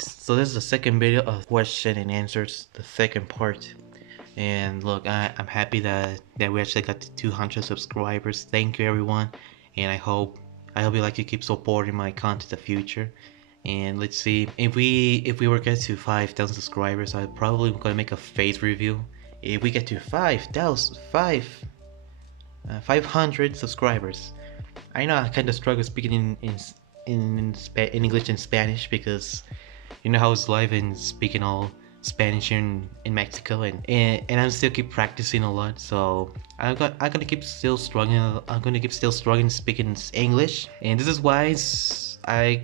So this is the second video of question and answers, the second part. And look, I'm happy that we actually got to 200 subscribers. Thank you everyone, and I hope you like to keep supporting my content in the future. And let's see, if we were get to 5,000 subscribers, I'm probably gonna make a face review. If we get to 500 subscribers, I know I kind of struggle speaking in English and Spanish because you know how it's live and speaking all Spanish in Mexico, and I'm still keep practicing a lot. So I'm gonna keep still struggling. I'm gonna keep still struggling speaking English, and this is why I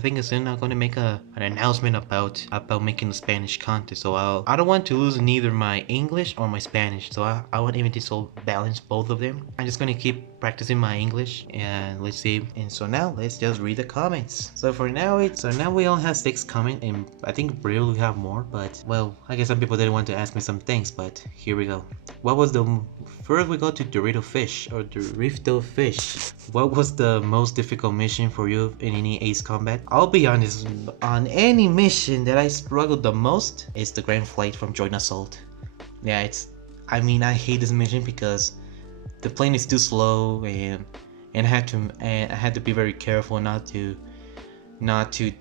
think soon I'm gonna make an announcement about making the Spanish content. So I don't want to lose neither my English or my Spanish. So I want even to balance both of them. I'm just gonna keep practicing my English, and let's see. And so now let's just read the comments. So now we only have 6 comments, and I think Brio will have more. But well, I guess some people didn't want to ask me some things. But here we go. What was the first we go to Dorito Fish. What was the most difficult mission for you in any Ace Combat? I'll be honest, on any mission that I struggled the most is the Grand Flight from Joint Assault. Yeah, I hate this mission because the plane is too slow, and I had to be very careful not to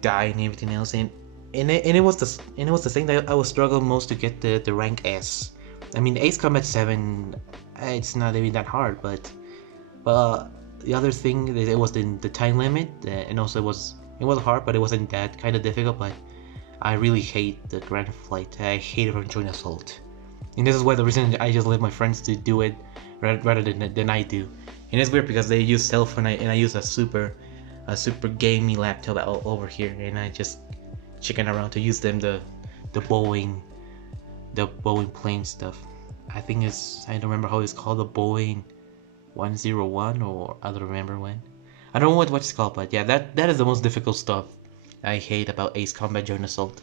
die and everything else, and it was the thing that I was struggling most to get the rank S. I mean, Ace Combat 7, it's not even that hard, but the other thing, it was the time limit, and also it was hard, but it wasn't that kind of difficult. But I really hate the Grand Flight. I hate it from Joint Assault, and this is why the reason I just let my friends to do it rather than I do. And it's weird because they use cell phone and I use a super gamey laptop over here, and I just chicken around to use them the Boeing plane stuff. I don't remember how it's called, the Boeing 101, or I don't remember when. I don't know what it's called, but yeah, that is the most difficult stuff I hate about Ace Combat Joint Assault.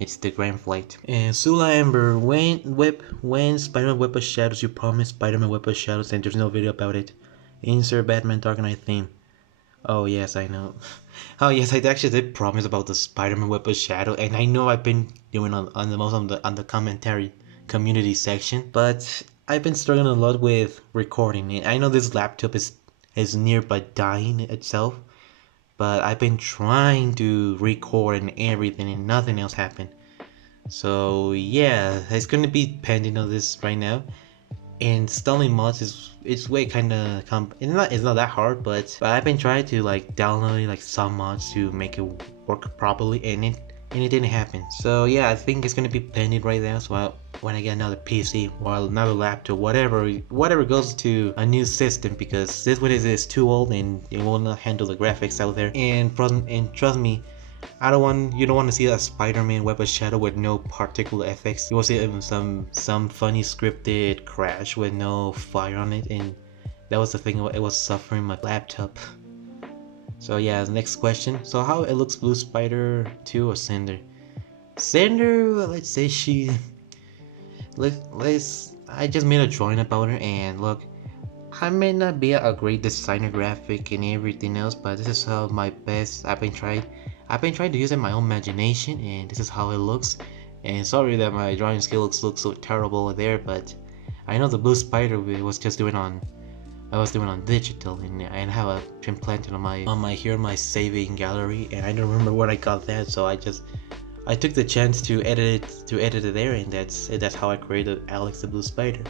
It's the Grand Flight. And Sula Amber, when Spider-Man Web of Shadows, you promised Spider-Man Web of Shadows and there's no video about it. Insert Batman Dark Knight theme. Oh yes, I know. Oh yes, I actually did promise about the Spider-Man Web of Shadow, and I know I've been doing on the commentary community section, but I've been struggling a lot with recording it. I know this laptop is nearby dying itself, but I've been trying to record and everything, and nothing else happened. So yeah, it's gonna be pending on this right now. And installing mods it's way kinda it's not that hard, but I've been trying to like download like some mods to make it work properly, and it didn't happen. So yeah, I think it's gonna be pending right now. So when I get another PC or another laptop, whatever goes to a new system, because this one is too old and it will not handle the graphics out there. And trust me, you don't want to see a Spider-Man Web of Shadow with no particle effects. You will see some funny scripted crash with no fire on it, and that was the thing. It was suffering my laptop. So yeah, the next question. So how it looks, Blue Spider 2 or Cinder? Cinder, let's say I just made a drawing about her, and look, I may not be a great designer, graphic and everything else, but this is how my best. I've been trying to use my own imagination, and this is how it looks. And sorry that my drawing skill looks so terrible there, but I know the Blue Spider I was doing on digital, and I have a implanted on my saving gallery, and I don't remember where I got that, so I took the chance to edit it there, and that's how I created Alex the Blue Spider.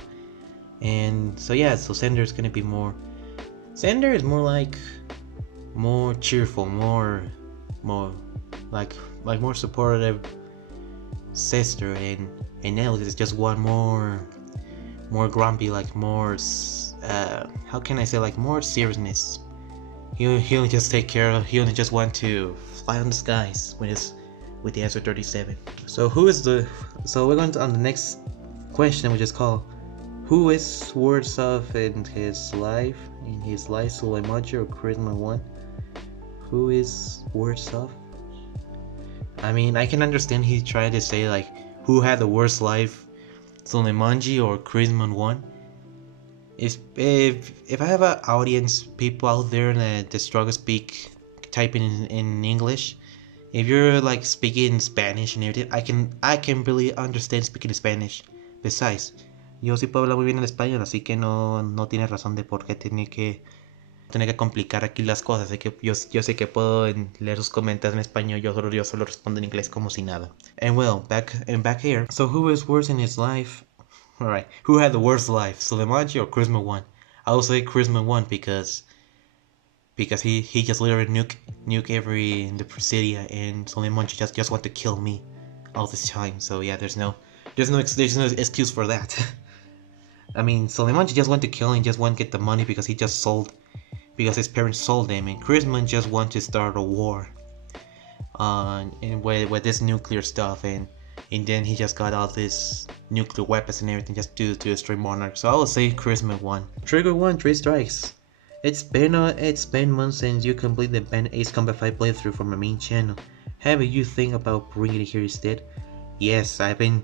And so yeah, so Sander is gonna be more. Sander is more cheerful, more like more supportive sister, and Alex is just one more grumpy, like more how can I say, like more seriousness. He only just take care of. He only just want to fly on the skies with the SR-37. So we're going to on the next question, which is called, who is worse off in his life, Sulaimanji or Charisma 1? Who is worse off? I mean, I can understand he tried to say like who had the worst life, Sulaimanji or Charisma 1. If I have an audience, people out there that struggle speak typing in English, If you're like speaking Spanish and everything, I can really understand speaking Spanish. Besides, yo sí puedo hablar muy bien el español, así que no tienes razón de por qué tener que complicar aquí las cosas. Así que yo sé que puedo leer sus comentarios en español, yo solo respondo en inglés como si nada. And well, back here. So who is worse in his life? Alright, who had the worst life, Soleimani or Charisma 1? I will say Charisma 1 because he just literally nuke every in the city, and Soleimani just want to kill me all this time. So yeah, there's no excuse for that. I mean, Soleimani just want to kill and just want to get the money because because his parents sold him, and Charisma just want to start a war and with this nuclear stuff, and then he just got all this nuclear weapons and everything just to destroy Monarch. So I will say Charisma 1. Trigger 1, 3 strikes. It's been months since you completed the banned Ace Combat 5 playthrough from my main channel. Have you think about bringing it here instead? Yes, I've been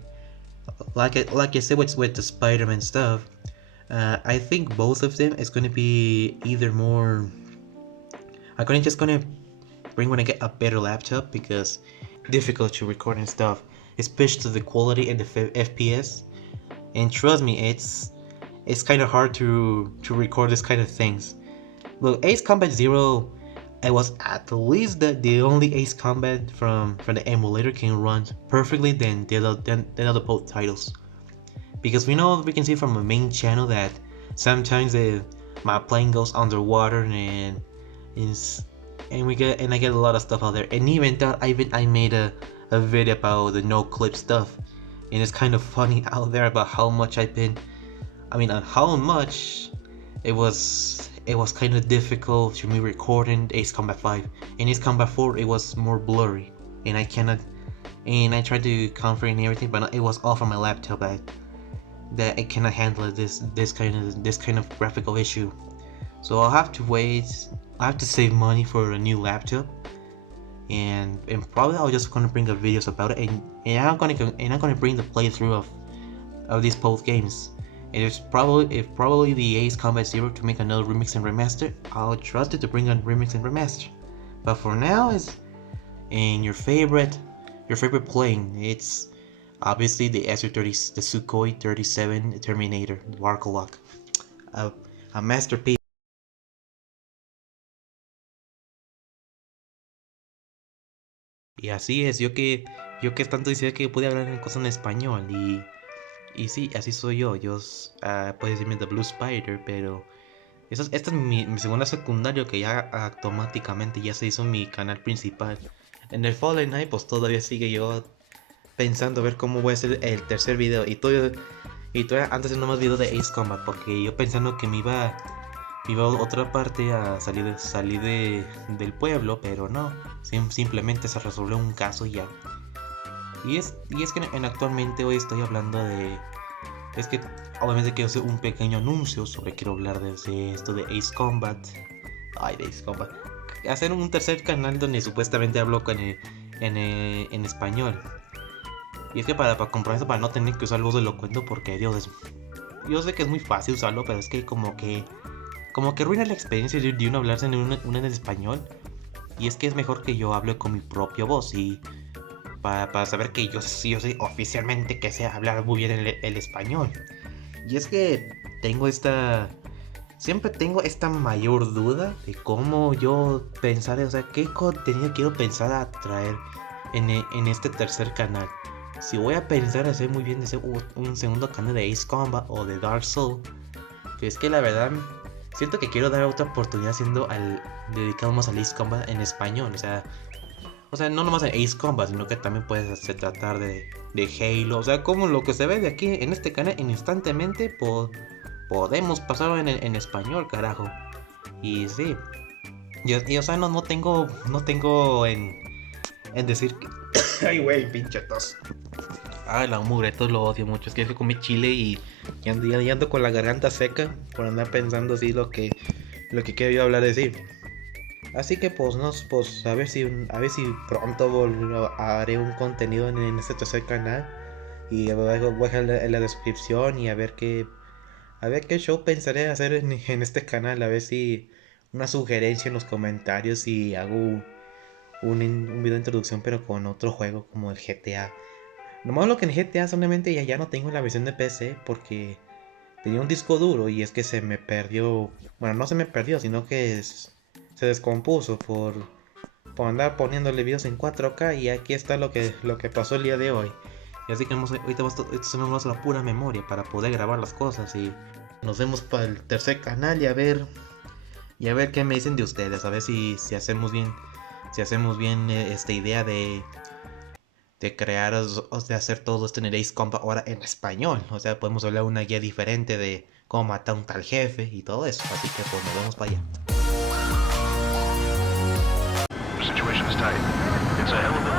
like I said with the Spider-Man stuff. I think both of them is gonna be either more. I'm just gonna bring when I get a better laptop because difficult to record and stuff, especially the quality and the FPS. And trust me, it's kind of hard to record this kind of things. Look, Ace Combat Zero, it was at least the only Ace Combat from the emulator can run perfectly than the other both titles. Because we can see from a main channel that sometimes my plane goes underwater is and I get a lot of stuff out there. And even that I made a video about the no clip stuff, and it's kind of funny out there about how much on how much it was kind of difficult to me recording Ace Combat 5. In Ace Combat 4 it was more blurry, and I tried to configure and everything, but it was all from my laptop that I cannot handle this kind of graphical issue. So I'll have to wait. I have to save money for a new laptop, and probably I'll just gonna bring up videos about it, and I'm gonna bring the playthrough of these both games. And if probably the Ace Combat Zero to make another remix and remaster, I'll trust it to bring on remix and remaster. But for now, is in your favorite plane. It's obviously the Su-30, the Sukhoi 37 Terminator, Warkolok, a masterpiece. Y así es, yo que tanto decía que podía hablar en cosas en español, y sí, así soy yo. Puedes decirme The Blue Spider, pero esta es mi segunda secundaria, que ya automáticamente ya se hizo mi canal principal. En el Fallen Night pues todavía sigue yo pensando a ver cómo voy a hacer el tercer video, y todavía antes haciendo más videos de Ace Combat, porque yo pensando que me iba a otra parte a salir del pueblo, pero no, simplemente se resolvió un caso y ya. Y es que actualmente hoy estoy hablando es que obviamente quiero hacer un pequeño anuncio quiero hablar de esto de Ace Combat. De Ace Combat. Hacer un tercer canal donde supuestamente hablo en español. Y es que para comprar eso, para no tener que usar voz de locuendo, porque Dios, yo sé que es muy fácil usarlo, pero es que como que arruina la experiencia de uno hablarse en español. Y es que es mejor que yo hable con mi propia voz, y para saber que yo sé oficialmente que sé hablar muy bien el español. Y es que siempre tengo esta mayor duda de cómo yo pensar, o sea, qué contenido quiero pensar a traer en este tercer canal. Si voy a pensar hacer muy bien un segundo canal de Ace Combat o de Dark Souls, que es que la verdad siento que quiero dar otra oportunidad dedicado más al Ace Combat en español. O sea, no nomás en Ace Combat, sino que también puedes tratar de Halo. O sea, como lo que se ve de aquí en este canal, instantemente podemos pasarlo en español, carajo. Y sí, o sea, no tengo en decir que... Ay, güey, pinche tos. Ay, la mugre, esto lo odio mucho. Es que comí chile y ando con la garganta seca por andar pensando así lo que quiero yo hablar de sí. Así que pues a ver si pronto haré un contenido en este tercer canal, y voy a dejar en la descripción, y a ver qué show pensaré hacer en este canal, a ver si una sugerencia en los comentarios, y hago un video de introducción, pero con otro juego como el GTA. Lo malo que en GTA solamente ya no tengo la versión de PC porque tenía un disco duro y es que se me perdió. Bueno, no se me perdió, sino que se descompuso por andar poniéndole videos en 4K. Y aquí está lo que pasó el día de hoy. Y así que ahorita tenemos la pura memoria para poder grabar las cosas. Y nos vemos para el tercer canal y a ver qué me dicen de ustedes. A ver si hacemos bien. Si hacemos bien esta idea de crear, o de hacer todo esto en el Ace Combat ahora en español. O sea, podemos hablar una guía diferente de cómo matar a un tal jefe y todo eso. Así que pues nos vemos para allá. Situation is tight. It's a hell of a